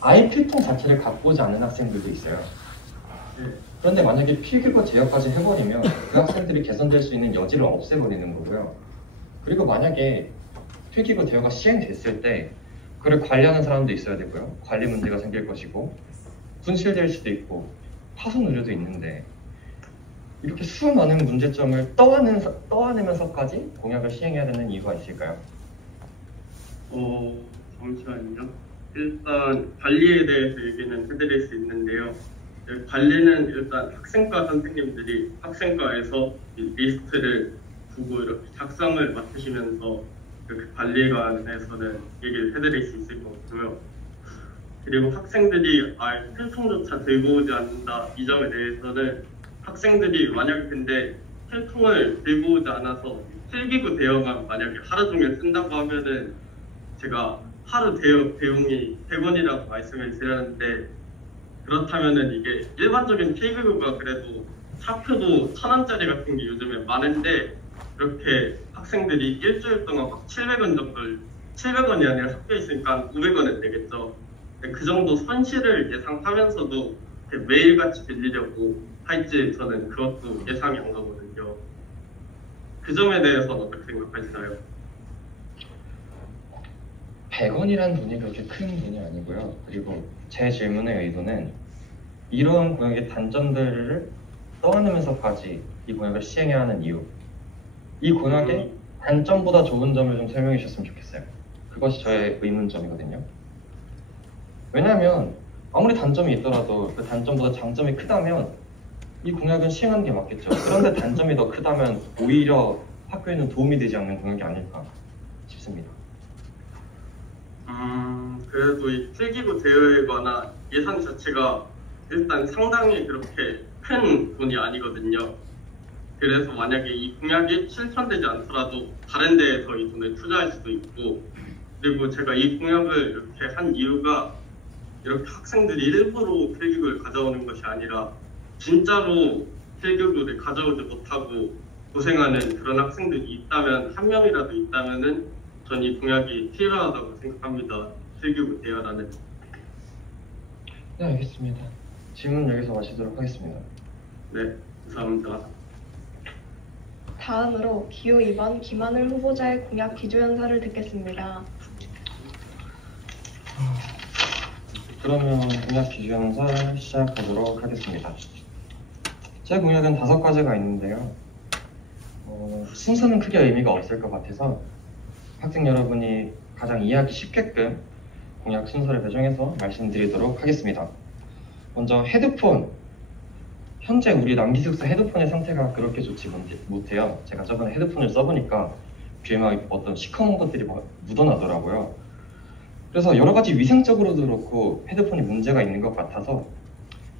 아예 필통 자체를 갖고 오지 않은 학생들도 있어요. 그런데 만약에 필기고 제어까지 해버리면 그 학생들이 개선될 수 있는 여지를 없애버리는 거고요. 그리고 만약에 필기고 대여가 시행됐을 때 그를 관리하는 사람도 있어야 되고요. 관리 문제가 생길 것이고 분실될 수도 있고 파손 우려도 있는데 이렇게 수많은 문제점을 떠안으면서까지 공약을 시행해야 되는 이유가 있을까요? 잠시만요. 일단 관리에 대해서 얘기는 해드릴 수 있는데요. 관리는 일단 학생과 선생님들이 학생과에서 리스트를 두고 이렇게 작성을 맡으시면서 그 관리관에서는 얘기를 해드릴 수 있을 것 같고요. 그리고 학생들이 필통조차 들고 오지 않는다 이 점에 대해서는 학생들이 만약에 근데 필통을 들고 오지 않아서 필기구 대여만 만약에 하루 종일 쓴다고 하면은 제가 하루 대용이 100원이라고 말씀을 드렸는데 그렇다면은 이게 일반적인 필기구가 그래도 차표도 1000원짜리 같은 게 요즘에 많은데 이렇게 학생들이 일주일 동안 700원 정도를 700원이 아니라 섞여 있으니까 500원은 되겠죠. 그 정도 손실을 예상하면서도 매일같이 빌리려고 할지 저는 그것도 예상이 안 가거든요. 그 점에 대해서는 어떻게 생각하시나요? 100원이라는 돈이 그렇게 큰 돈이 아니고요. 그리고 제 질문의 의도는 이러한 공약의 단점들을 떠안으면서까지 이 공약을 시행해야 하는 이유, 이 공약의 단점보다 좋은 점을 좀 설명해 주셨으면 좋겠어요. 그것이 저의 의문점이거든요. 왜냐하면 아무리 단점이 있더라도 그 단점보다 장점이 크다면 이 공약은 시행하는 게 맞겠죠. 그런데 단점이 더 크다면 오히려 학교에는 도움이 되지 않는 공약이 아닐까 싶습니다. 그래도 이 필기구 대여에 관한 예산 자체가 일단 상당히 그렇게 큰 돈이 아니거든요. 그래서 만약에 이 공약이 실천되지 않더라도 다른 데에 더 이 돈을 투자할 수도 있고, 그리고 제가 이 공약을 이렇게 한 이유가 이렇게 학생들이 일부러 필기구를 가져오는 것이 아니라 진짜로 필기구를 가져오지 못하고 고생하는 그런 학생들이 있다면, 한 명이라도 있다면은 전 이 공약이 필요하다고 생각합니다. 필기구 대여라는. 네, 알겠습니다. 질문 여기서 마치도록 하겠습니다. 네, 감사합니다. 다음으로 기호 2번 김하늘 후보자의 공약 기조연설을 듣겠습니다. 그러면 공약 기조연설 시작하도록 하겠습니다. 제 공약은 5가지가 있는데요. 순서는 크게 의미가 없을 것 같아서 학생 여러분이 가장 이해하기 쉽게끔 공약 순서를 배정해서 말씀드리도록 하겠습니다. 먼저 헤드폰. 현재 우리 남기숙사 헤드폰의 상태가 그렇게 좋지 못해요. 제가 저번에 헤드폰을 써보니까 귀에 막 어떤 시커먼 것들이 막 묻어나더라고요. 그래서 여러 가지 위생적으로도 그렇고 헤드폰이 문제가 있는 것 같아서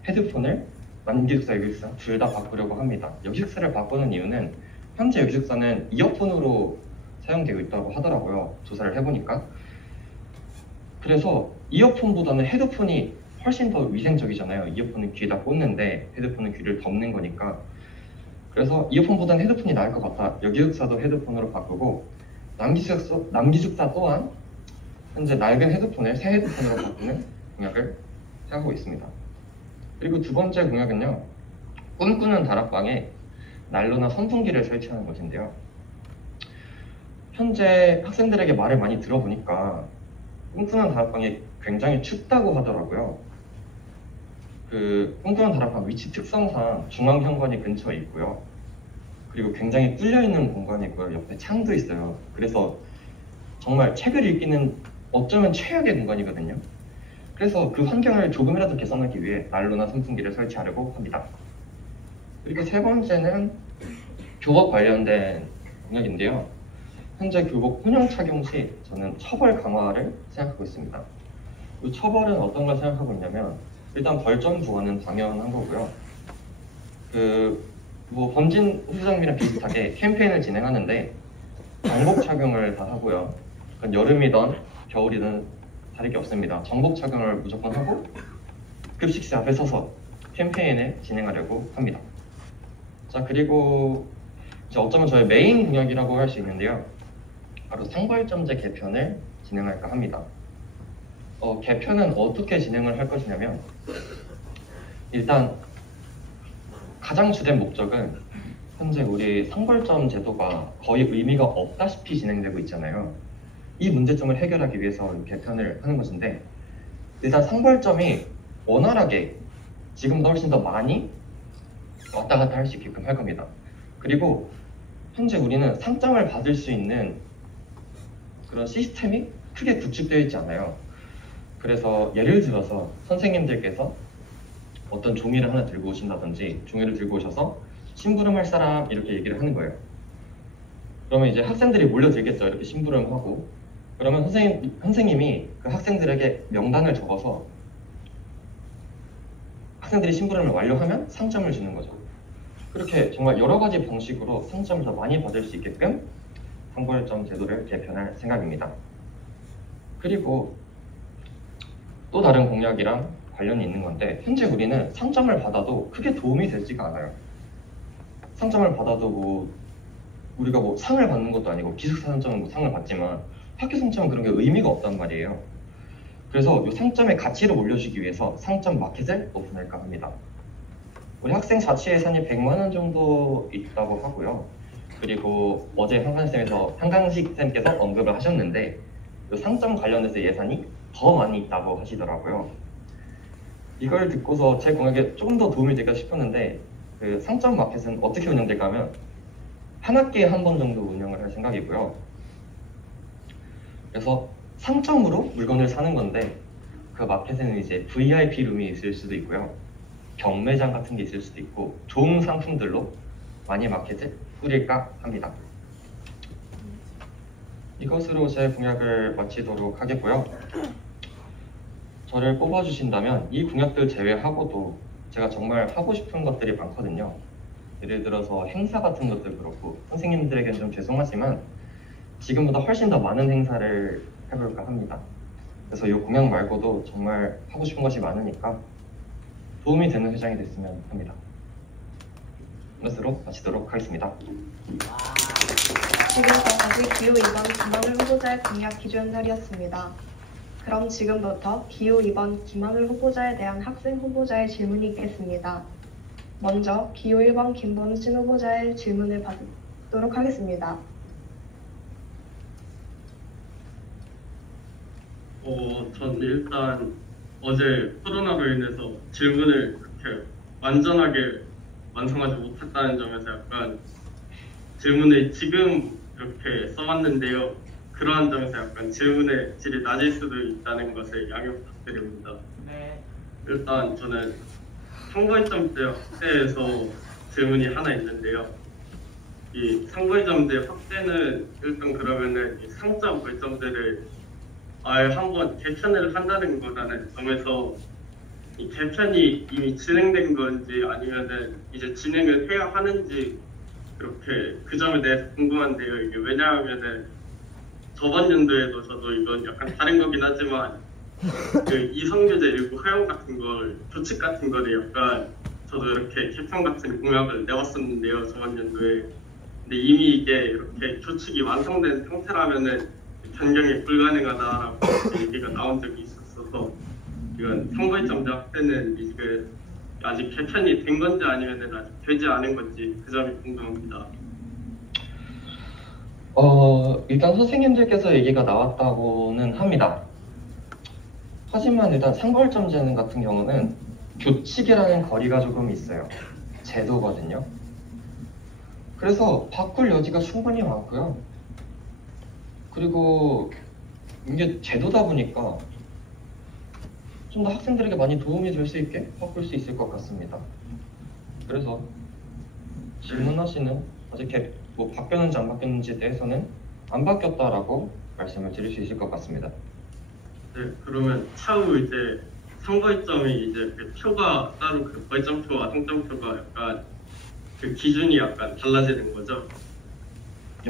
헤드폰을 남기숙사, 여기숙사 둘 다 바꾸려고 합니다. 여기숙사를 바꾸는 이유는 현재 여기숙사는 이어폰으로 사용되고 있다고 하더라고요. 조사를 해보니까. 그래서 이어폰보다는 헤드폰이 훨씬 더 위생적이잖아요. 이어폰은 귀에다 꽂는데 헤드폰은 귀를 덮는 거니까. 그래서 이어폰보다는 헤드폰이 나을 것 같아 여기숙사도 헤드폰으로 바꾸고 남기숙사 또한 현재 낡은 헤드폰을 새 헤드폰으로 바꾸는 공약을 생각하고 있습니다. 그리고 두 번째 공약은요. 꿈꾸는 다락방에 난로나 선풍기를 설치하는 것인데요. 현재 학생들에게 말을 많이 들어보니까 꿈꾸는 다락방이 굉장히 춥다고 하더라고요. 그 꿈꾸는 다락방 위치 특성상 중앙현관이 근처에 있고요. 그리고 굉장히 뚫려있는 공간이고요. 옆에 창도 있어요. 그래서 정말 책을 읽기는 어쩌면 최악의 공간이거든요. 그래서 그 환경을 조금이라도 개선하기 위해 난로나 선풍기를 설치하려고 합니다. 그리고 세 번째는 교복 관련된 공약인데요. 현재 교복 혼용 착용 시 저는 처벌 강화를 생각하고 있습니다. 이 처벌은 어떤 걸 생각하고 있냐면 일단 벌점 부과는 당연한 거고요. 범진 후정비랑 비슷하게 캠페인을 진행하는데 정복 착용을 다 하고요. 그러니까 여름이든 겨울이든 다를 게 없습니다. 정복 착용을 무조건 하고 급식실 앞에 서서 캠페인을 진행하려고 합니다. 자, 그리고 이제 어쩌면 저의 메인 공약이라고 할 수 있는데요. 바로 상벌점제 개편을 진행할까 합니다. 개편은 어떻게 진행을 할 것이냐면, 일단 가장 주된 목적은 현재 우리 상벌점 제도가 거의 의미가 없다시피 진행되고 있잖아요. 이 문제점을 해결하기 위해서 개편을 하는 것인데, 일단 상벌점이 원활하게 지금보다 훨씬 더 많이 왔다 갔다 할 수 있게끔 할 겁니다. 그리고 현재 우리는 상점을 받을 수 있는 그런 시스템이 크게 구축되어 있지 않아요. 그래서 예를 들어서 선생님들께서 어떤 종이를 하나 들고 오신다든지, 종이를 들고 오셔서 심부름할 사람 이렇게 얘기를 하는 거예요. 그러면 이제 학생들이 몰려들겠죠. 이렇게 심부름하고. 그러면 선생님이 그 학생들에게 명단을 적어서 학생들이 심부름을 완료하면 상점을 주는 거죠. 그렇게 정말 여러 가지 방식으로 상점을 더 많이 받을 수 있게끔 상벌점 제도를 개편할 생각입니다. 그리고 또 다른 공약이랑 관련이 있는 건데, 현재 우리는 상점을 받아도 크게 도움이 되지가 않아요. 상점을 받아도 우리가 상을 받는 것도 아니고, 기숙사 상점은 상을 받지만 학교 상점은 그런 게 의미가 없단 말이에요. 그래서 이 상점의 가치를 올려주기 위해서 상점 마켓을 오픈할까 합니다. 우리 학생 자치 예산이 100만 원 정도 있다고 하고요. 그리고 어제 한강식 쌤께서 언급을 하셨는데, 이 상점 관련해서 예산이 더 많이 있다고 하시더라고요. 이걸 듣고서 제 공약에 조금 더 도움이 될까 싶었는데, 그 상점 마켓은 어떻게 운영될까 하면 한 학기에 한 번 정도 운영을 할 생각이고요. 그래서 상점으로 물건을 사는 건데, 그 마켓에는 이제 VIP 룸이 있을 수도 있고요. 경매장 같은 게 있을 수도 있고, 좋은 상품들로 많이 마켓을 꾸릴까 합니다. 이것으로 제 공약을 마치도록 하겠고요. 저를 뽑아주신다면 이 공약들 제외하고도 제가 정말 하고 싶은 것들이 많거든요. 예를 들어서 행사 같은 것도 그렇고, 선생님들에게는 좀 죄송하지만 지금보다 훨씬 더 많은 행사를 해볼까 합니다. 그래서 이 공약 말고도 정말 하고 싶은 것이 많으니까 도움이 되는 회장이 됐으면 합니다. 이것으로 마치도록 하겠습니다. 지금까지 기호 2번 김하늘 후보자의 공약 기조연설이었습니다. 그럼 지금부터 기호 2번 김하늘 후보자에 대한 학생 후보자의 질문이 있겠습니다. 먼저 기호 1번 김범신 후보자의 질문을 받도록 하겠습니다. 전 일단 어제 코로나로 인해서 질문을 그렇게 완전하게 완성하지 못했다는 점에서 약간 질문을 지금 이렇게 써왔는데요. 그러한 점에서 약간 질문의 질이 낮을 수도 있다는 것을 양해 부탁드립니다. 네. 일단 저는 상벌점제 확대에서 질문이 하나 있는데요. 이 상벌점제 확대는 일단 그러면은 이 상점 벌점제를 아예 한번 개편을 한다는 거라는 점에서 이 개편이 이미 진행된 건지 아니면은 이제 진행을 해야 하는지 이렇게 그 점에 대해서 궁금한데요. 이게 왜냐하면은 저번 연도에도 저도 이건 약간 다른 거긴 하지만 그 이성교제 일부 허용 같은 걸, 조칙 같은 거를 약간 저도 이렇게 개편 같은 공약을 내왔었는데요. 저번 연도에. 근데 이미 이게 이렇게 조칙이 완성된 상태라면은 변경이 불가능하다라고 얘기가 나온 적이 있었어서 이건 상벌점제 확대는 이제 아직 개편이 된 건지 아니면 아직 되지 않은 건지 그 점이 궁금합니다. 일단 선생님들께서 얘기가 나왔다고는 합니다. 하지만 일단 상벌점제 같은 경우는 교칙이라는 거리가 조금 있어요. 제도거든요. 그래서 바꿀 여지가 충분히 많고요. 그리고 이게 제도다 보니까 좀 더 학생들에게 많이 도움이 될 수 있게 바꿀 수 있을 것 같습니다. 그래서 질문하시는 아직 바뀌었는지 안 바뀌었는지에 대해서는 안 바뀌었다라고 말씀을 드릴 수 있을 것 같습니다. 네, 그러면 차후 이제 상벌점이 이제 그 표가 따로 그 벌점표와 상점표가 약간 그 기준이 약간 달라지는 거죠.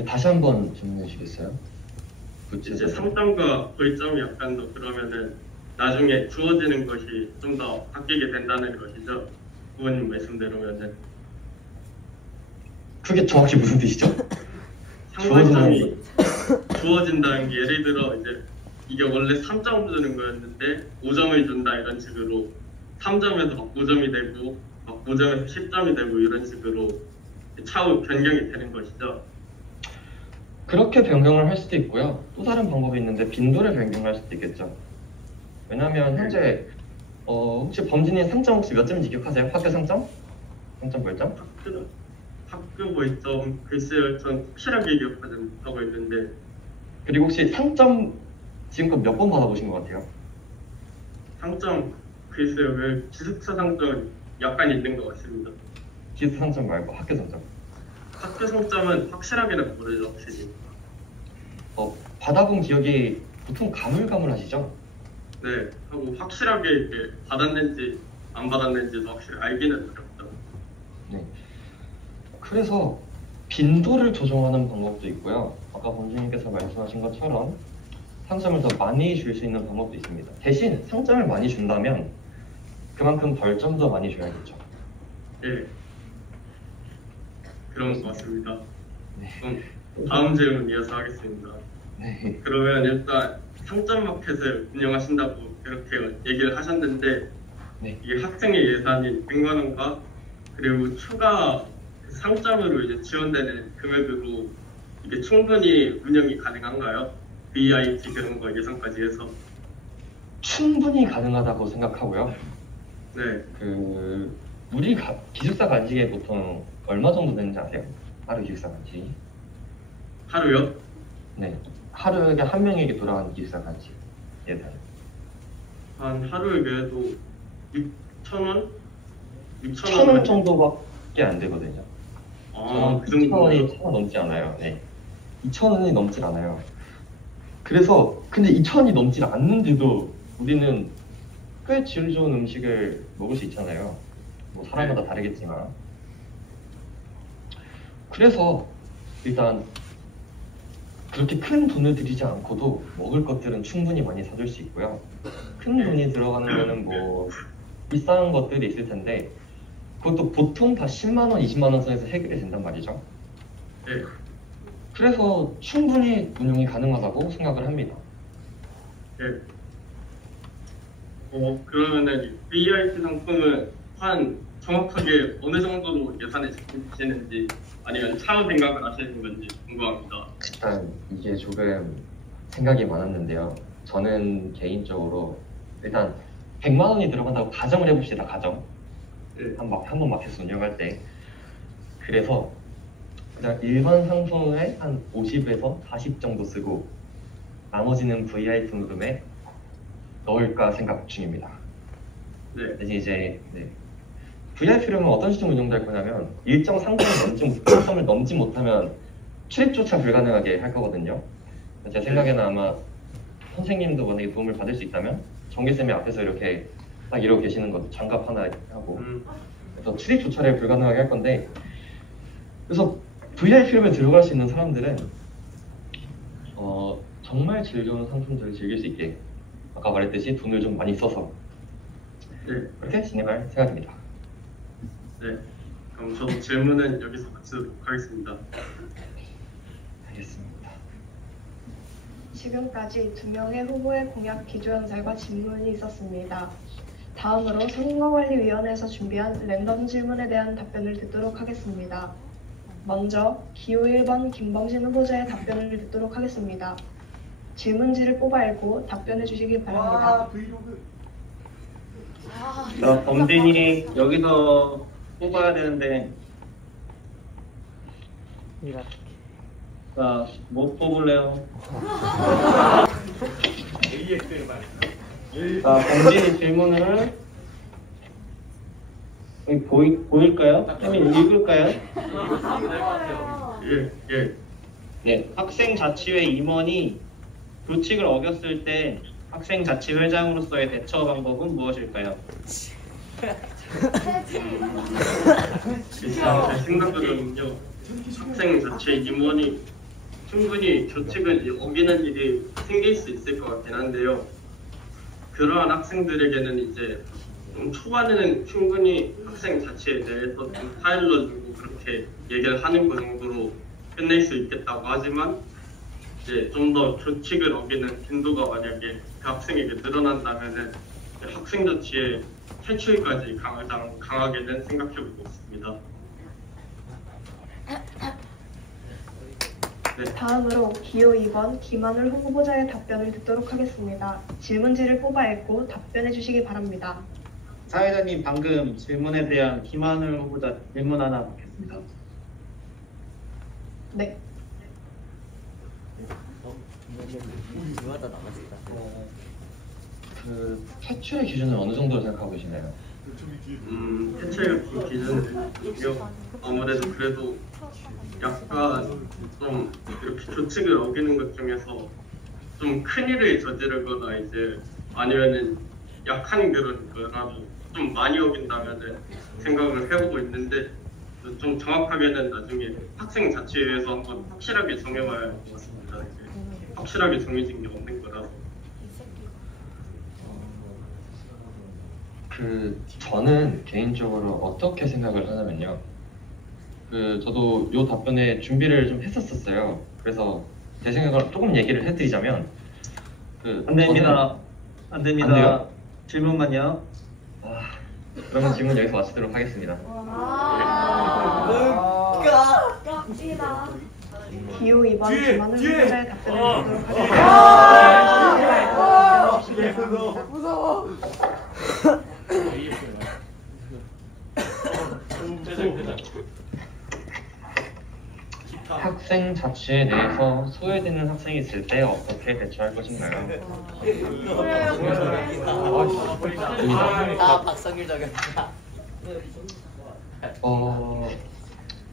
다시 한번 질문해 주시겠어요? 이제 상점과 벌점이 약간 더 그러면은 나중에 주어지는 것이 좀 더 바뀌게 된다는 것이죠. 부모님 말씀대로면은. 그게 정확히 무슨 뜻이죠? 상벌점이 주어진다는 게 예를 들어 이제 이게 원래 3점 주는 거였는데 5점을 준다 이런 식으로 3점에서 막 5점이 되고 막 5점에서 10점이 되고 이런 식으로 차후 변경이 되는 것이죠. 그렇게 변경을 할 수도 있고요. 또 다른 방법이 있는데 빈도를 변경할 수도 있겠죠. 왜냐하면 현재 혹시 범진이 상점 혹시 몇 점인지 기억하세요? 학교 상점? 상점 별점? 학교 벌점 글쎄요, 전 확실하게 기억하지 못하고 있는데. 그리고 혹시 상점 지금껏 몇 번 받아보신 것 같아요? 상점 글쎄요, 왜 기숙사 상점 약간 있는 것 같습니다. 기숙사 상점 말고 학교 상점. 학교 상점은 확실하게는 모르죠, 확실히. 받아본 기억이 보통 가물가물하시죠? 네, 하고 확실하게 이렇게 받았는지 안 받았는지도 확실히 알기는 어렵죠. 네. 그래서 빈도를 조정하는 방법도 있고요. 아까 범진님께서 말씀하신 것처럼 상점을 더 많이 줄 수 있는 방법도 있습니다. 대신 상점을 많이 준다면 그만큼 벌점도 많이 줘야겠죠. 예, 그런 것 같습니다. 네. 다음 질문 이어서 하겠습니다. 네. 그러면 일단 상점마켓을 운영하신다고 이렇게 얘기를 하셨는데 네. 이게 학생의 예산인 100만 원과 그리고 추가 상점으로 이제 지원되는 금액으로 이게 충분히 운영이 가능한가요? VIP 그런 거 예산까지 해서. 충분히 가능하다고 생각하고요. 네, 우리 기숙사 간식에 보통 얼마 정도 되는지 아세요? 하루 기숙사 간식. 하루요? 네. 하루에 한 명에게 돌아가는 기숙사 간식 예산. 한 하루에 그래도 6,000원? 1,000원 정도밖에 안 되거든요. 아, 그 2,000원이 정도요? 넘지 않아요. 네. 2,000원이 넘질 않아요. 그래서 근데 2,000원이 넘질 않는데도 우리는 꽤 질 좋은 음식을 먹을 수 있잖아요. 뭐 사람마다 다르겠지만. 그래서 일단 그렇게 큰 돈을 들이지 않고도 먹을 것들은 충분히 많이 사줄 수 있고요. 큰 돈이 들어가는 거는 뭐 비싼 것들이 있을 텐데 그것도 보통 다 10만 원, 20만 원 선에서 해결이 된단 말이죠. 네. 그래서 충분히 운영이 가능하다고 생각을 합니다. 네. 그러면은 이 VIP 상품은 한 정확하게 어느 정도로 예산을 지키시는지 아니면 차후 생각을 하시는 건지 궁금합니다. 일단 이게 조금 생각이 많았는데요. 저는 개인적으로 일단 100만 원이 들어간다고 가정을 해봅시다. 가정. 네. 한번 마켓 운영할 때. 그래서 그냥 일반 상품에 한 50에서 40 정도 쓰고 나머지는 VIP 물음에 넣을까 생각 중입니다. 네. 대신 이제 VIP룸은 어떤 식으로 운영될 거냐면 일정 상점을 넘지 못하면 출입조차 불가능하게 할 거거든요. 제 생각에는 아마 선생님도 만약에 도움을 받을 수 있다면 정기쌤이 앞에서 이렇게 딱 이러고 계시는 것도 장갑 하나 하고 그래서 출입조차를 불가능하게 할 건데 그래서 VIP룸에 들어갈 수 있는 사람들은 정말 질 좋은 상품들을 즐길 수 있게 아까 말했듯이 돈을 좀 많이 써서 그렇게 진행할 생각입니다. 네. 그럼 저도 질문은 여기서 마치도록 하겠습니다. 알겠습니다. 지금까지 2명의 후보의 공약 기조연설과 질문이 있었습니다. 다음으로 선거관리위원회에서 준비한 랜덤 질문에 대한 답변을 듣도록 하겠습니다. 먼저 기호 1번 김범진 후보자의 답변을 듣도록 하겠습니다. 질문지를 뽑아 읽고 답변해 주시기 바랍니다. 자, 범진이 여기서 뽑아야 되는데 자, 뭐 뽑을래요? 자, 범진이 질문을 여기 보일까요? 혜민 읽을까요? 예. 네, 학생자치회 임원이 규칙을 어겼을 때 학생자치회장으로서의 대처 방법은 무엇일까요? 일단 제 생각으로는요, 학생자치 임원이 충분히 규칙을 어기는 일이 생길 수 있을 것 같긴 한데요. 그러한 학생들에게는 이제 좀 초반에는 충분히 학생 자체에 대해서 좀 타일러 주고 그렇게 얘기를 하는 것 정도로 끝낼 수 있겠다고 하지만 이제 좀 더 규칙을 어기는 빈도가 만약에 그 학생에게 늘어난다면은 학생 자치의 탈출까지 가장 강하게는 생각해보고 있습니다. 네. 다음으로 기호 2번 김하늘 후보자의 답변을 듣도록 하겠습니다. 질문지를 뽑아 읽고 답변해 주시기 바랍니다. 사회자님 방금 질문에 대한 김하늘 후보자 질문 하나 받겠습니다. 네. 그 퇴출의 기준은 어느 정도 생각하고 계시나요? 대체 기준은요. 아무래도 그래도 약간 좀 이렇게 규칙을 어기는 것 중에서 좀 큰 일을 저지르거나 이제 아니면은 약한 그런 거라도 좀 많이 어긴다면은 생각을 해보고 있는데 좀 정확하게는 나중에 학생 자치회에서 한번 확실하게 정해봐야 할 것 같습니다. 이제 확실하게 정해진 게 없는 거라서. 저는 개인적으로 어떻게 생각을 하냐면요. 저도 요 답변에 준비를 좀 했었어요. 그래서 제 생각을 조금 얘기를 해드리자면, 안 됩니다. 안 됩니다. 안 돼요? 질문만요. 그러면 질문 여기서 마치도록 하겠습니다. 기호 2번 김하늘 후보자의 답변을 듣도록 하겠습니다. 주시기 바랍니다. 학생 자치에 대해서 소외되는 학생이 있을 때 어떻게 대처할 것인가요? 박성일 적용이다.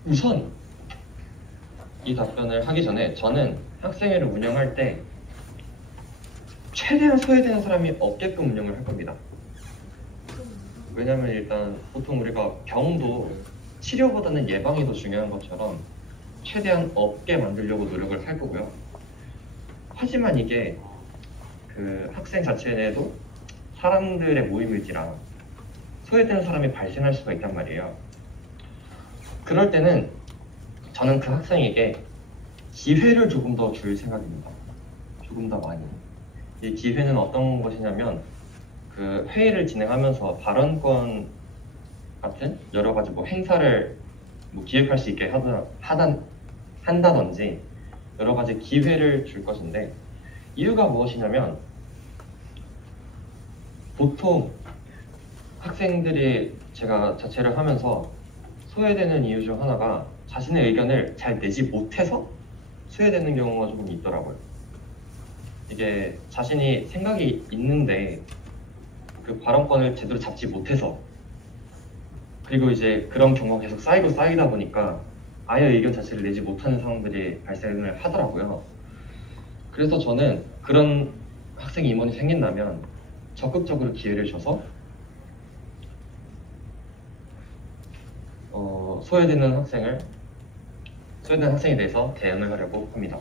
우선 이 답변을 하기 전에 저는 학생회를 운영할 때 최대한 소외되는 사람이 없게끔 운영을 할 겁니다. 왜냐면 일단 보통 우리가 병도 치료보다는 예방이 더 중요한 것처럼 최대한 없게 만들려고 노력을 할 거고요. 하지만 이게 학생 자체에도 사람들의 모임일지라 소외되는 사람이 발생할 수가 있단 말이에요. 그럴 때는 저는 그 학생에게 기회를 조금 더 줄 생각입니다. 조금 더 많이. 이 기회는 어떤 것이냐면 회의를 진행하면서 발언권 같은 여러 가지 행사를 기획할 수 있게 한다든지 여러 가지 기회를 줄 것인데, 이유가 무엇이냐면 보통 학생들이 제가 자체를 하면서 소외되는 이유 중 하나가 자신의 의견을 잘 내지 못해서 소외되는 경우가 조금 있더라고요. 이게 자신이 생각이 있는데 그 발언권을 제대로 잡지 못해서, 그리고 이제 그런 경우가 계속 쌓이다 보니까 아예 의견 자체를 내지 못하는 상황들이 발생을 하더라고요. 그래서 저는 그런 학생 임원이 생긴다면 적극적으로 기회를 줘서 소외되는 학생에 대해서 대응을 하려고 합니다.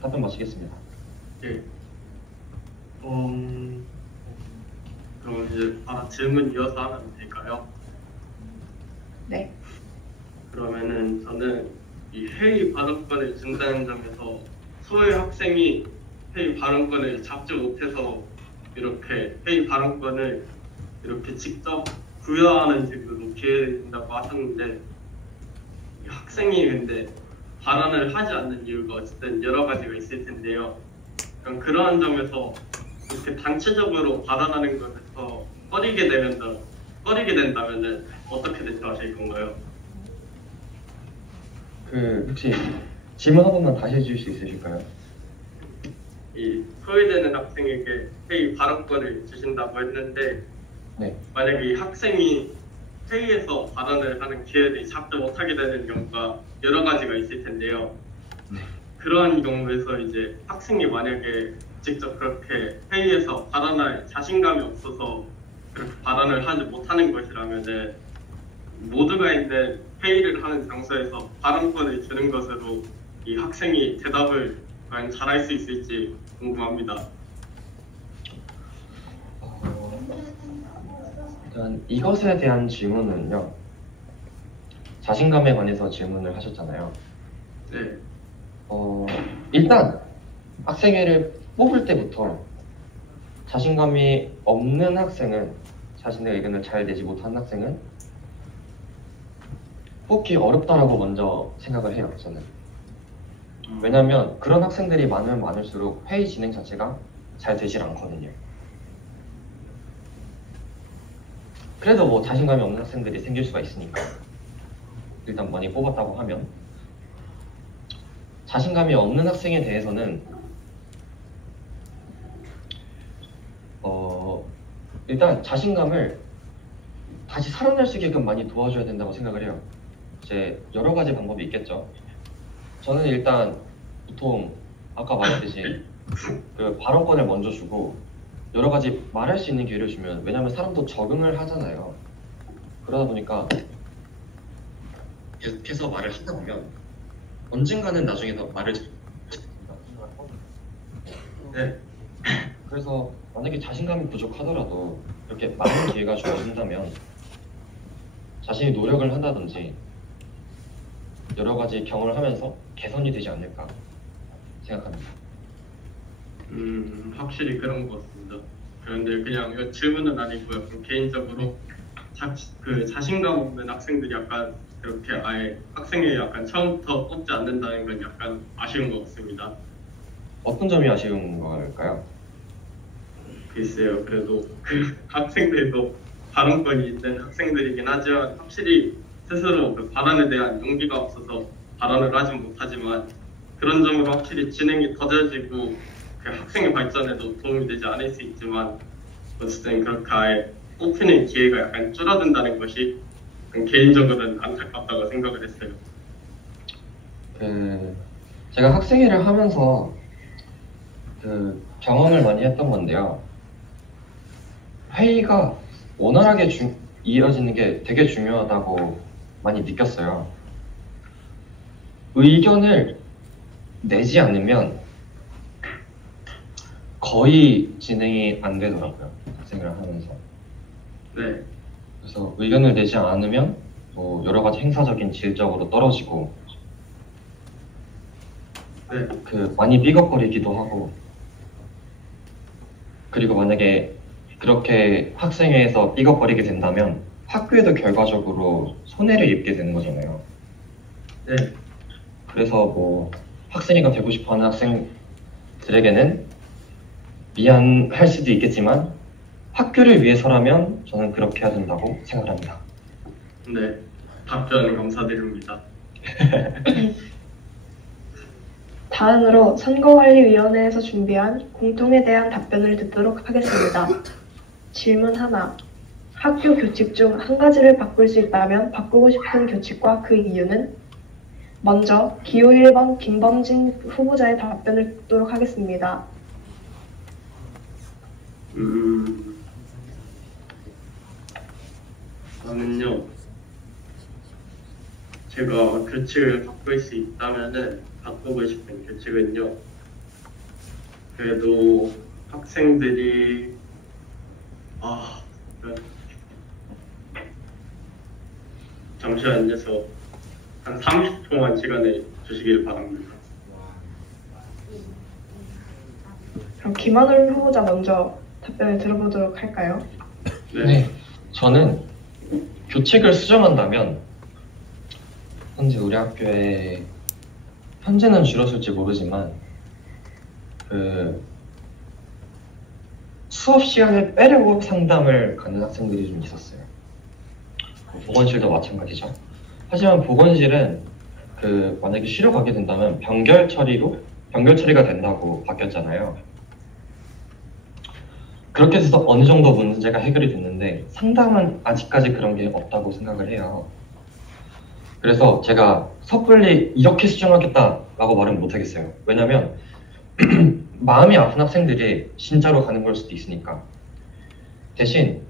답변 마치겠습니다. 네. 그럼 이제 질문 이어서 하면 될까요? 네. 그러면은 저는 이 회의 발언권을 준다는 점에서 소외 학생이 회의 발언권을 잡지 못해서 이렇게 회의 발언권을 이렇게 직접 부여하는 식으로 기회를 준다고 하셨는데, 이 학생이 근데 발언을 하지 않는 이유가 어쨌든 여러 가지가 있을 텐데요. 그러한 점에서 이렇게 단체적으로 발언하는 것에서 꺼리게 된다면은 어떻게 대처하실 건가요? 혹시 질문 한 번만 다시 해주실 수 있으실까요? 이 소외되는 학생에게 회의 발언권을 주신다고 했는데, 네. 만약에 이 학생이 회의에서 발언을 하는 기회를 잡지 못하게 되는 경우가 여러 가지가 있을 텐데요. 그러한 경우에서 이제 학생이 만약에 직접 그렇게 회의에서 발언할 자신감이 없어서 그렇게 발언을 하지 못하는 것이라면은 모두가 있는 회의를 하는 장소에서 발언권을 주는 것으로 이 학생이 대답을 과연 잘할 수 있을지 궁금합니다. 일단 이것에 대한 질문은요, 자신감에 관해서 질문을 하셨잖아요. 네. 일단 학생회를 뽑을 때부터 자신감이 없는 학생은, 자신의 의견을 잘 내지 못한 학생은 뽑기 어렵다라고 먼저 생각을 해요, 저는. 왜냐면 그런 학생들이 많으면 많을수록 회의 진행 자체가 잘 되질 않거든요. 그래도 뭐 자신감이 없는 학생들이 생길 수가 있으니까 일단 많이 뽑았다고 하면, 자신감이 없는 학생에 대해서는 일단 자신감을 다시 살아날 수 있게끔 많이 도와줘야 된다고 생각을 해요. 이제 여러 가지 방법이 있겠죠. 저는 일단 보통 아까 말했듯이 그 발언권을 먼저 주고 여러 가지 말할 수 있는 기회를 주면, 왜냐면 사람도 적응을 하잖아요. 그러다 보니까 계속해서 말을 하다 보면 언젠가는 나중에 더 말을 네. 그래서 만약에 자신감이 부족하더라도 이렇게 많은 기회가 주어진다면 자신이 노력을 한다든지 여러 가지 경험을 하면서 개선이 되지 않을까 생각합니다. 확실히 그런 것 같습니다. 그런데 그냥 이거 질문은 아니고요. 그럼 개인적으로 자신감 없는 학생들이 약간 그렇게 아예 학생회 약간 처음부터 뽑지 않는다는 건 약간 아쉬운 것 같습니다. 어떤 점이 아쉬운 걸까요? 글쎄요. 그래도 그 학생들도 발언권이 있는 학생들이긴 하지만 확실히 스스로 그 발언에 대한 용기가 없어서 발언을 하지 못하지만, 그런 점으로 확실히 진행이 더뎌지고 그 학생의 발전에도 도움이 되지 않을 수 있지만, 어쨌든 그렇게 아예 뽑히는 기회가 약간 줄어든다는 것이 개인적으로는 안타깝다고 생각을 했어요. 제가 학생회를 하면서 경험을 많이 했던 건데요. 회의가 원활하게 이어지는 게 되게 중요하다고 많이 느꼈어요. 의견을 내지 않으면 거의 진행이 안 되더라고요, 학생회를 하면서. 네. 그래서 의견을 내지 않으면 뭐 여러 가지 행사적인 질적으로 떨어지고, 네. 많이 삐걱거리기도 하고, 그리고 만약에 그렇게 학생회에서 삐걱거리게 된다면 학교에도 결과적으로 손해를 입게 되는 거잖아요. 네. 그래서 뭐 학생회가 되고 싶어하는 학생들에게는 미안할 수도 있겠지만 학교를 위해서라면 저는 그렇게 해야 된다고 생각합니다. 네. 답변 감사드립니다. 다음으로 선거관리위원회에서 준비한 공통에 대한 답변을 듣도록 하겠습니다. 질문 하나. 학교 교칙 중 한 가지를 바꿀 수 있다면 바꾸고 싶은 교칙과 그 이유는? 먼저 기호 1번 김범진 후보자의 답변을 듣도록 하겠습니다. 저는요, 제가 규칙을 바꿀 수 있다면은 바꾸고 싶은 규칙은요, 그래도 학생들이 잠시만요. 저 한 30초만 시간을 주시길 바랍니다. 그럼 김하늘 후보자 먼저 답변을 들어보도록 할까요? 네. 저는 교칙을 수정한다면 현재 우리 학교에, 현재는 줄었을지 모르지만 수업 시간에 빼려고 상담을 가는 학생들이 좀 있었어요. 보건실도 마찬가지죠. 하지만 보건실은 만약에 쉬러 가게 된다면 병결 처리가 된다고 바뀌었잖아요. 그렇게 돼서 어느 정도 문제가 해결이 됐는데 상담은 아직까지 그런 게 없다고 생각을 해요. 그래서 제가 섣불리 이렇게 수정하겠다라고 말은 못하겠어요. 왜냐면 마음이 아픈 학생들이 진짜로 가는 걸 수도 있으니까. 대신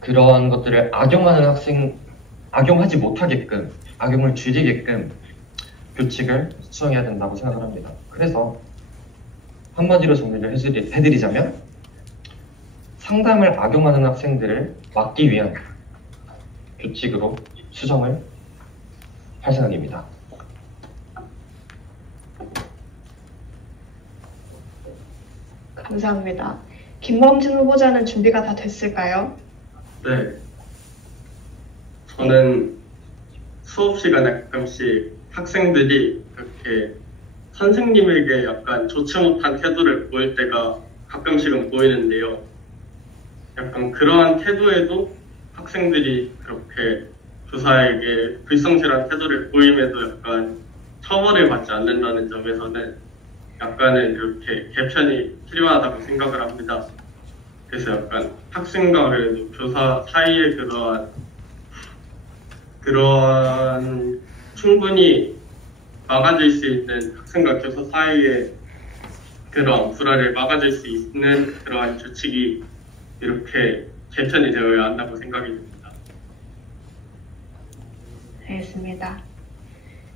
그러한 것들을 악용하지 못하게끔, 악용을 줄이게끔 교칙을 수정해야 된다고 생각을 합니다. 그래서 한마디로 정리를 해드리자면 상담을 악용하는 학생들을 막기 위한 교칙으로 수정을 할 생각입니다. 감사합니다. 김범진 후보자는 준비가 다 됐을까요? 네. 저는 수업 시간에 가끔씩 학생들이 그렇게 선생님에게 약간 좋지 못한 태도를 보일 때가 가끔씩은 보이는데요. 약간 그러한 태도에도 학생들이 그렇게 교사에게 불성실한 태도를 보임에도 약간 처벌을 받지 않는다는 점에서는 약간은 이렇게 개편이 필요하다고 생각을 합니다. 그래서 약간 학생과 그래도 교사 사이에 그러한 충분히 막아줄 수 있는 학생과 교사 사이에 그런 불화를 막아줄 수 있는 그러한 규칙이 이렇게 개편이 되어야 한다고 생각이 듭니다. 알겠습니다.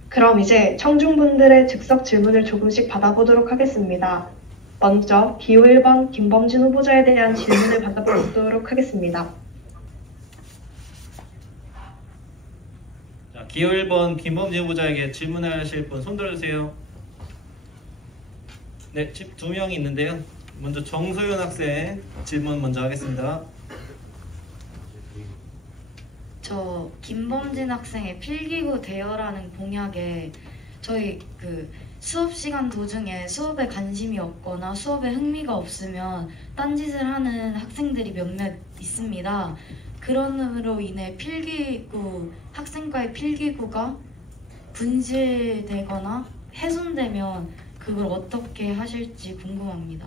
그럼 이제 청중분들의 즉석 질문을 조금씩 받아보도록 하겠습니다. 먼저 기호 1번 김범진 후보자에 대한 질문을 받아보도록 하겠습니다. 자, 기호 1번 김범진 후보자에게 질문하실 분 손 들어주세요. 네, 2명이 있는데요. 먼저 정소윤 학생 질문 먼저 하겠습니다. 저 김범진 학생의 필기구 대여라는 공약에 저희 그 수업 시간 도중에 수업에 관심이 없거나 수업에 흥미가 없으면 딴짓을 하는 학생들이 몇몇 있습니다. 그럼으로 인해 학생과의 필기구가 분실되거나 훼손되면 그걸 어떻게 하실지 궁금합니다.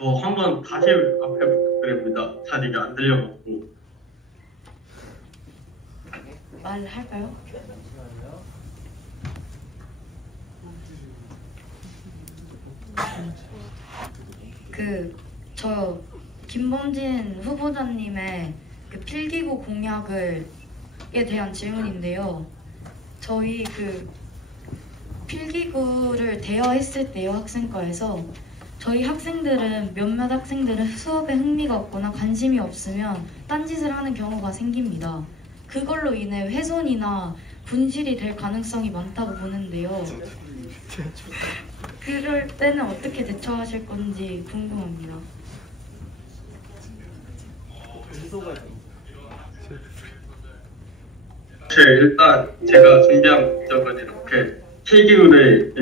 저 한번 다시 앞에 부탁드립니다. 잘 이게 안 들려갖고. 말할까요? 저 김범진 후보자님의 그 필기구 공약에 대한 질문인데요. 저희 그 필기구를 대여했을 때요, 학생과에서 저희 몇몇 학생들은 수업에 흥미가 없거나 관심이 없으면 딴짓을 하는 경우가 생깁니다. 그걸로 인해 훼손이나 분실이 될 가능성이 많다고 보는데요. 그럴 때는 어떻게 대처하실 건지 궁금합니다. 일단 제가 준비한 목적은 이렇게 필기구를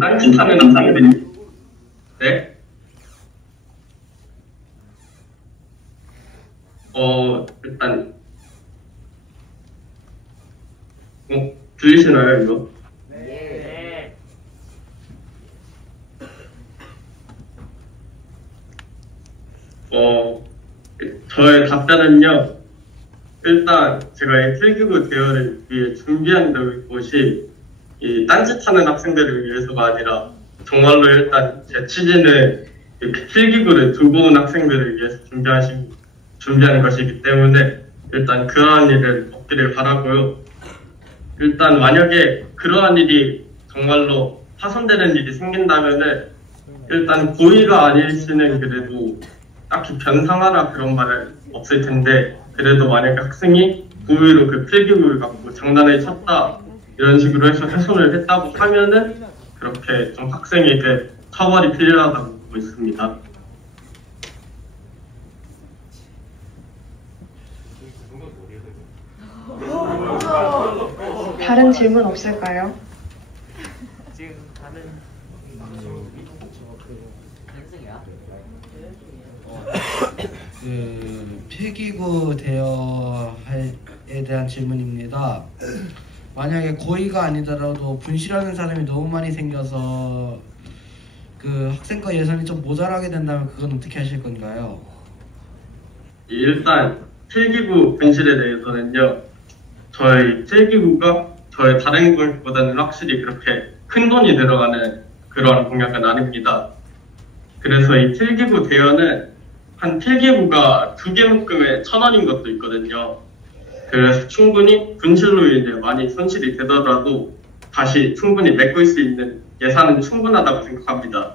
딴짓하는 학생들이 네? 일단 들리시나요 이거? 네. 저의 답변은요. 일단 제가 이 필기구 대여를 위해 준비한 것이 이 딴짓하는 학생들을 위해서가 아니라 정말로 일단 제 취지는 이렇게 필기구를 두고 온 학생들을 위해서 준비하는 것이기 때문에 일단 그러한 일은 없기를 바라고요. 일단 만약에 그러한 일이 정말로 파손되는 일이 생긴다면은 일단 고의가 아닐 수는 그래도 딱히 변상하라 그런 말은 없을 텐데 그래도 만약에 학생이 고의로 그 필기구를 갖고 장난을 쳤다 이런 식으로 해서 훼손을 했다고 하면은 그렇게 좀 학생에게 처벌이 필요하다고 보고 있습니다. 다른 질문 없을까요? 지금 다른 필기구 대여에 대한 질문입니다. 만약에 고의가 아니더라도 분실하는 사람이 너무 많이 생겨서 그 학생과 예산이 좀 모자라게 된다면 그건 어떻게 하실 건가요? 일단 필기구 분실에 대해서는요. 저희 필기구가 저희 다른 공약보다는 확실히 그렇게 큰 돈이 들어가는 그런 공약은 아닙니다. 그래서 이 필기구 대여는 한 필기구가 2개 묶음에 1,000원인 것도 있거든요. 그래서 충분히 분실로 인해 많이 손실이 되더라도 다시 충분히 메꿀 수 있는 예산은 충분하다고 생각합니다.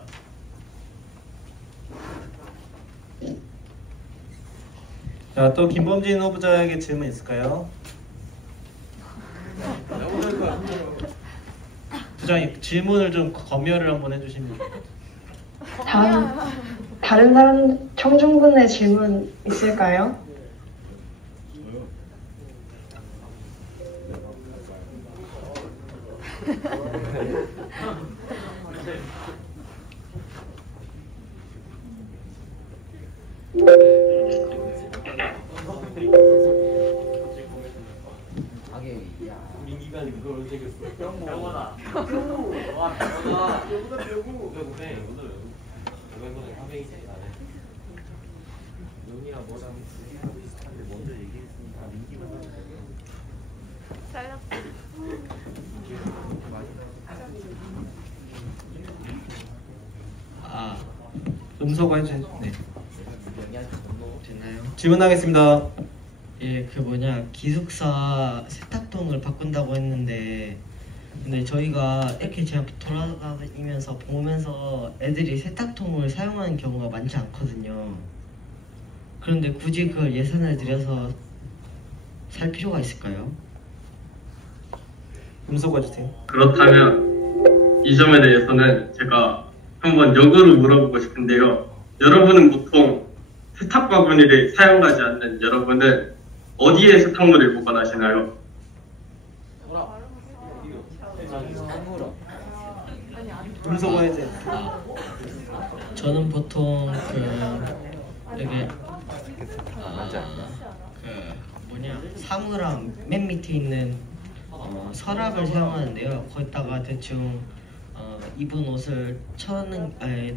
자, 또 김범진 후보자에게 질문 있을까요? 부장님 질문을 좀 검열을 한번 해주시면. 다른 사람 청중분의 질문 있을까요? 병원아. 와, 병원아. 왜 오늘 화면이 제일 나네. 용이랑 뭐랑 비슷한데 먼저 얘기했으니까 민기가 아, 음소거 해주세요. 네. 되나요? 질문하겠습니다. 예, 그 뭐냐 기숙사 세탁통을 바꾼다고 했는데 근데 저희가 이렇게 제가 돌아다니면서 보면서 애들이 세탁통을 사용하는 경우가 많지 않거든요. 그런데 굳이 그걸 예산을 들여서 살 필요가 있을까요? 음소거 해주세요. 그렇다면 이 점에 대해서는 제가 한번 역으로 물어보고 싶은데요. 여러분은 보통 세탁 바구니를 사용하지 않는 여러분은 어디에 세탁물을 보관하시나요? 음소거 해주세요. 저는 보통 여기 뭐냐 사무랑 맨 밑에 있는 서랍을 사용하는데요. 거기다가 대충 입은 옷을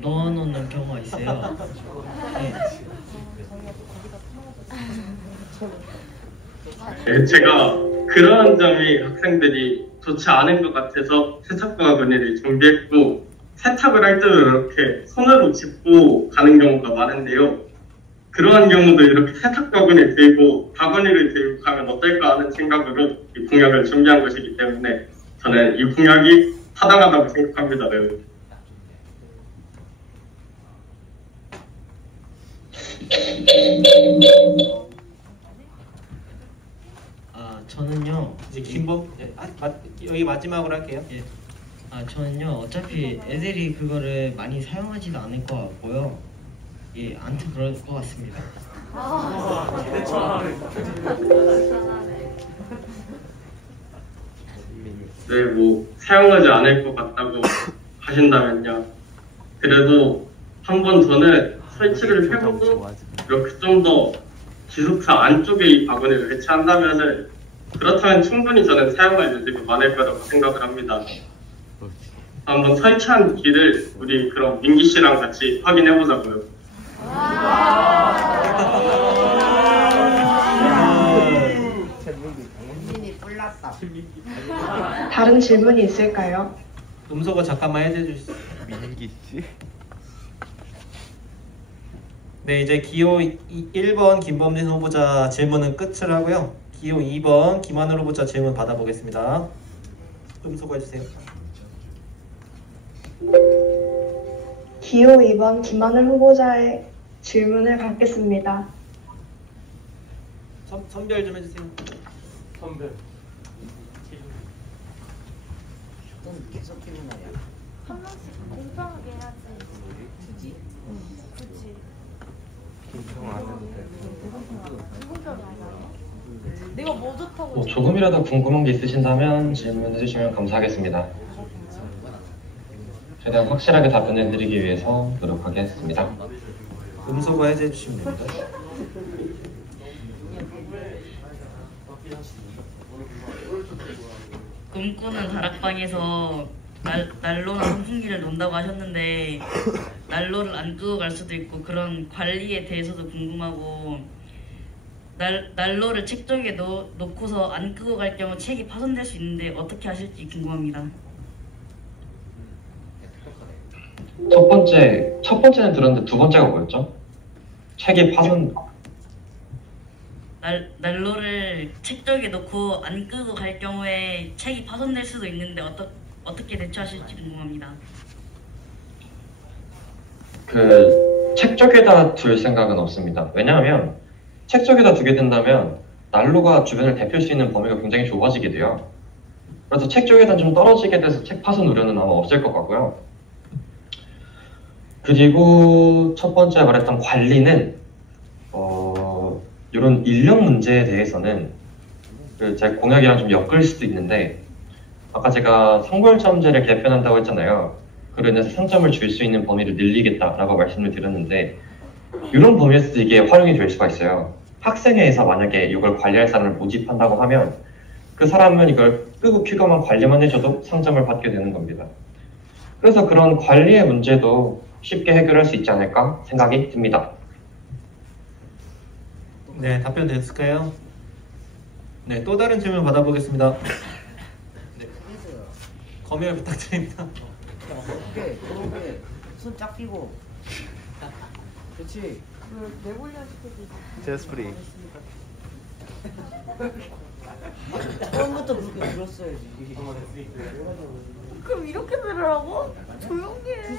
넣어놓는 경우가 있어요. 네. 네, 제가 그런 점이 학생들이 좋지 않은 것 같아서 세탁 바구니를 준비했고 세탁을 할 때도 이렇게 손으로 짚고 가는 경우가 많은데요. 그러한 경우도 이렇게 세탁 바구니를 들고 가면 어떨까 하는 생각으로 이 공약을 준비한 것이기 때문에 저는 이 공약이 타당하다고 생각합니다. 매우. 저는요 이제 김범 여기 마지막으로 할게요. 예. 저는요 어차피 애들이 그거를 많이 사용하지도 않을 것 같고요. 예, 아무튼 그럴 것 같습니다. 네, 뭐 사용하지 않을 것 같다고 하신다면요. 그래도 한번 저는 설치를 해보고 이렇게 좀 더 기숙사 안쪽에 이 바구니를 배치한다면은 그렇다면 충분히 저는 사용할 여지가 많을 거라고 생각을 합니다. 한번 설치한 길을 우리 그럼 민기 씨랑 같이 확인해 보자고요. 다른 질문이 있을까요? 음소거 잠깐만 해주시죠. 민기 씨. 네, 이제 기호 1번 김범진 후보자 질문은 끝을 하고요. 기호 2번 김하늘 후보자 질문 받아보겠습니다. 음소거 해주세요. 기호 2번 김하늘 후보자의 질문을 받겠습니다. 선별 좀 해주세요. 선별. 계속 질문하냐? 한 명씩 공평하게 해야지. 굳이? 굳이. 김평 안 해도 돼. 공평 안 하네. 내가 뭐 좋다고. 조금이라도 궁금한 게 있으신다면 질문해 주시면 감사하겠습니다. 최대한 확실하게 답변해 드리기 위해서 노력하겠습니다. 음소거 해제해 주시면 됩니다. 꿈꾸는 다락방에서 난로나 선풍기를 논다고 하셨는데 난로를 안 끄고 갈 수도 있고 그런 관리에 대해서도 궁금하고 난로를 책 쪽에 놓고서 안 끄고 갈 경우 책이 파손될 수 있는데 어떻게 하실지 궁금합니다. 첫 번째는 들었는데 두 번째가 뭐였죠? 책이 파손. 난로를 책 쪽에 놓고 안 끄고 갈 경우에 책이 파손될 수도 있는데 어떻게 대처하실지 궁금합니다. 책 쪽에다 둘 생각은 없습니다. 왜냐하면 책 쪽에다 두게 된다면 난로가 주변을 대필 수 있는 범위가 굉장히 좁아지게 돼요. 그래서 책 쪽에선 좀 떨어지게 돼서 책 파손 우려는 아마 없을 것 같고요. 그리고 첫 번째 말했던 관리는 이런 인력 문제에 대해서는 제 공약이랑 좀 엮을 수도 있는데, 아까 제가 상벌점제를 개편한다고 했잖아요. 그로 인해서 상점을 줄 수 있는 범위를 늘리겠다라고 말씀을 드렸는데, 이런 범위에서도 이게 활용이 될 수가 있어요. 학생회에서 만약에 이걸 관리할 사람을 모집한다고 하면 그 사람은 이걸 끄고 큐가만 관리만 해줘도 상점을 받게 되는 겁니다. 그래서 그런 관리의 문제도 쉽게 해결할 수 있지 않을까 생각이 듭니다. 네, 답변 됐을까요? 네, 또 다른 질문 받아보겠습니다. 네, 검열 부탁드립니다. 그렇게 손 쫙 펴고. 그렇지. 내골련 시켜주지. 제스프리. 처음부터 그렇게 들었어야지. 그럼 이렇게 들으라고? 조용히 해.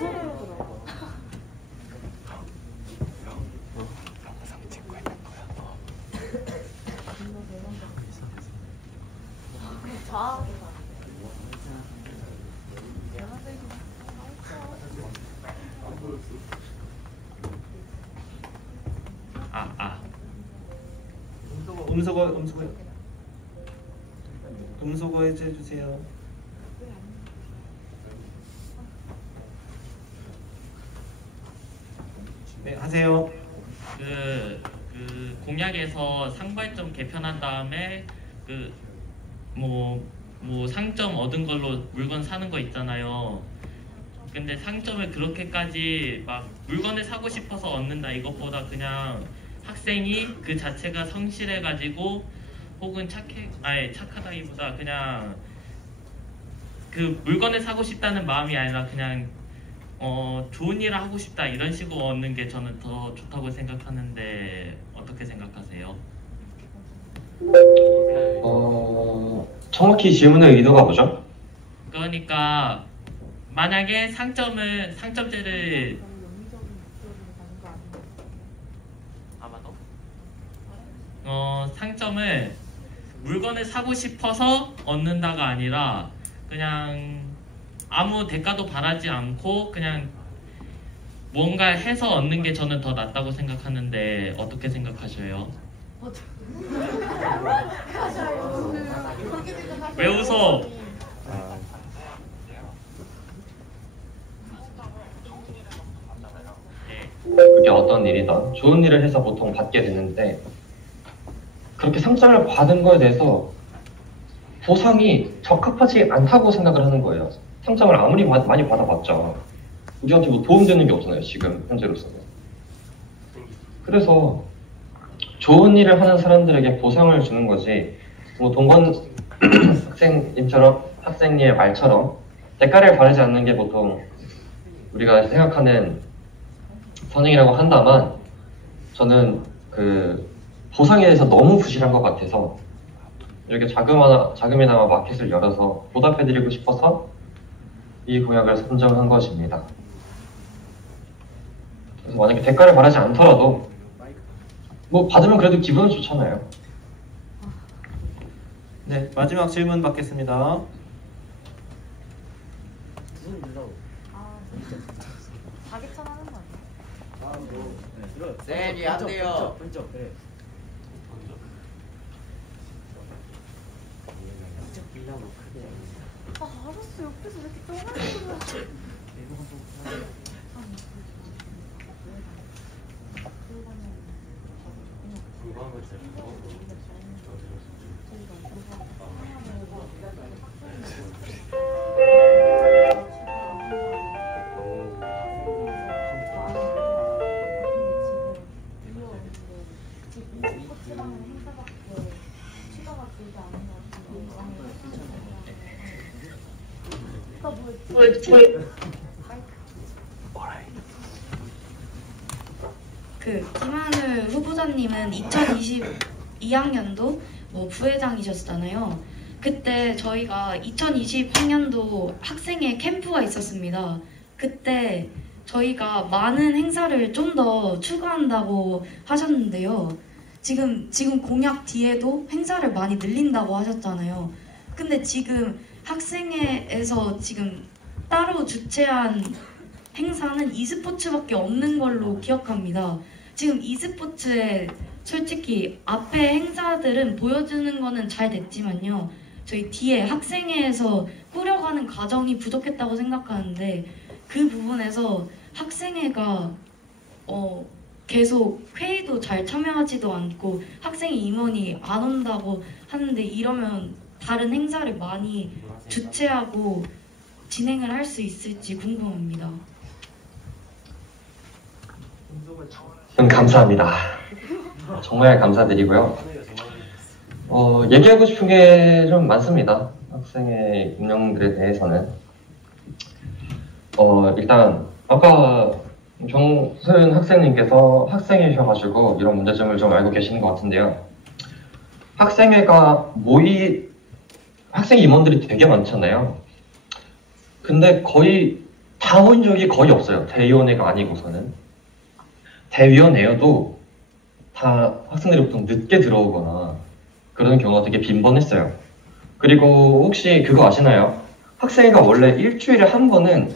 자. 음소거 해제 주세요. 네, 하세요. 그 공약에서 상발점 개편한 다음에 뭐 상점 얻은 걸로 물건 사는 거 있잖아요. 근데 상점을 그렇게까지 막 물건을 사고 싶어서 얻는다 이것보다 그냥 학생이 그 자체가 성실해가지고 혹은 착하다기보다 그냥 그 물건을 사고 싶다는 마음이 아니라 그냥 좋은 일을 하고 싶다 이런 식으로 얻는 게 저는 더 좋다고 생각하는데 어떻게 생각하세요? 정확히 질문의 의도가 뭐죠? 그러니까 만약에 상점제를 상점을 물건을 사고 싶어서 얻는다가 아니라 그냥 아무 대가도 바라지 않고 그냥 뭔가 해서 얻는 게 저는 더 낫다고 생각하는데 어떻게 생각하셔요? 왜 웃어? 그게 어떤 일이든 좋은 일을 해서 보통 받게 되는데, 그렇게 상장을 받은 거에 대해서 보상이 적합하지 않다고 생각을 하는 거예요. 상장을 아무리 많이 받아봤자 우리한테 뭐 도움되는 게 없잖아요, 지금 현재로서는. 그래서 좋은 일을 하는 사람들에게 보상을 주는 거지, 뭐 동건 학생님처럼, 학생님의 말처럼 대가를 바라지 않는 게 보통 우리가 생각하는 선행이라고 한다만, 저는 그 보상에 대해서 너무 부실한 것 같아서 이렇게 자금이나마 마켓을 열어서 보답해드리고 싶어서 이 공약을 선정한 것입니다. 그래서 만약에 대가를 바라지 않더라도 뭐 받으면 그래도 기분은 좋잖아요. 네, 마지막 질문 받겠습니다. 자기천 하는 거 아니야? 쌤이 안 돼요. 그래. 알았어. 옆에서 왜 이렇게 떠나는 거야? 김하늘 후보자님은 2022학년도 부회장이셨잖아요. 그때 저희가 2020학년도 학생회 캠프가 있었습니다. 그때 저희가 많은 행사를 좀 더 추가한다고 하셨는데요. 지금 공약 뒤에도 행사를 많이 늘린다고 하셨잖아요. 근데 지금 학생회에서 지금 따로 주최한 행사는 e스포츠밖에 없는 걸로 기억합니다. 지금 e스포츠에 솔직히 앞에 행사들은 보여주는 거는 잘 됐지만요. 저희 뒤에 학생회에서 꾸려가는 과정이 부족했다고 생각하는데 그 부분에서 학생회가 계속 회의도 잘 참여하지도 않고 학생회 임원이 안 온다고 하는데 이러면 다른 행사를 많이 주최하고 진행을 할 수 있을지 궁금합니다. 감사합니다. 정말 감사드리고요. 얘기하고 싶은 게 좀 많습니다. 학생회 운영들에 대해서는. 일단 아까 정소연 학생님께서 학생회셔가지고 이런 문제점을 좀 알고 계시는 것 같은데요. 학생회가 학생 임원들이 되게 많잖아요. 근데 거의 다 모인 적이 거의 없어요. 대위원회가 아니고서는. 대위원회여도 다 학생들이 보통 늦게 들어오거나 그런 경우가 되게 빈번했어요. 그리고 혹시 그거 아시나요? 학생회가 원래 일주일에 한 번은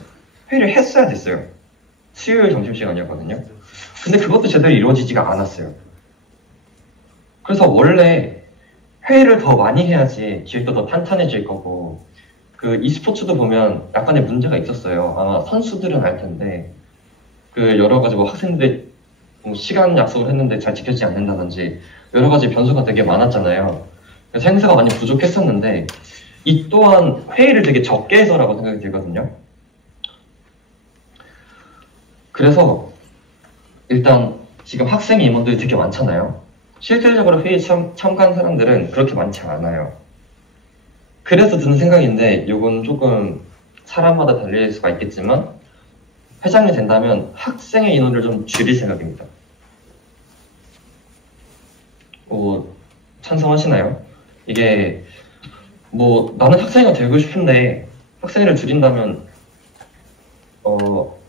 회의를 했어야 됐어요. 수요일 점심시간이었거든요. 근데 그것도 제대로 이루어지지가 않았어요. 그래서 원래 회의를 더 많이 해야지 기획도 더 탄탄해질 거고, 그 e스포츠도 보면 약간의 문제가 있었어요. 아마 선수들은 알 텐데, 그 여러 가지 뭐 학생들의 시간 약속을 했는데 잘 지켜지지 않는다든지 여러 가지 변수가 되게 많았잖아요. 그래서 행사가 많이 부족했었는데 이 또한 회의를 되게 적게 해서라고 생각이 들거든요. 그래서 일단 지금 학생 임원들이 되게 많잖아요. 실질적으로 회의에 참가한 사람들은 그렇게 많지 않아요. 그래서 드는 생각인데 이건 조금 사람마다 달릴 수가 있겠지만 회장이 된다면 학생의 인원을 좀 줄일 생각입니다. 찬성하시나요? 이게 나는 학생회가 되고 싶은데 학생회를 줄인다면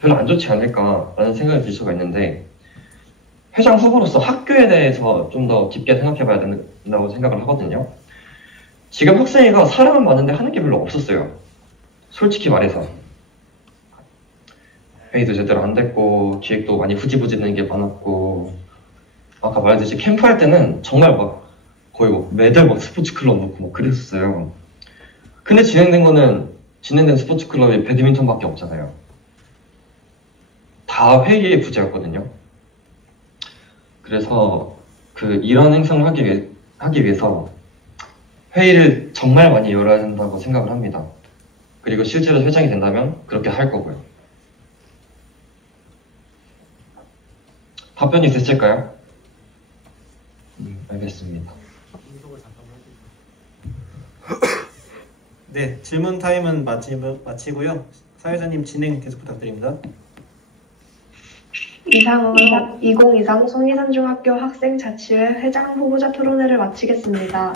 별로 안 좋지 않을까라는 생각이 들 수가 있는데, 회장 후보로서 학교에 대해서 좀 더 깊게 생각해 봐야 된다고 생각을 하거든요. 지금 학생회가 사람은 많은데 하는 게 별로 없었어요. 솔직히 말해서. 회의도 제대로 안 됐고 기획도 많이 후지부지 되는 게 많았고, 아까 말했듯이 캠프 할 때는 정말 거의 매달 스포츠 클럽 놓고 그랬었어요. 근데 진행된 스포츠 클럽이 배드민턴밖에 없잖아요. 다 회의의 부재였거든요. 그래서 이런 행사를 하기 위해서 회의를 정말 많이 열어야 된다고 생각을 합니다. 그리고 실제로 회장이 된다면 그렇게 할 거고요. 답변이 있으실까요? 알겠습니다. 네, 질문 타임은 마치고요. 사회자님 진행 계속 부탁드립니다. 이상으로 2023 송이산중학교 학생자치회 회장 후보자 토론회를 마치겠습니다.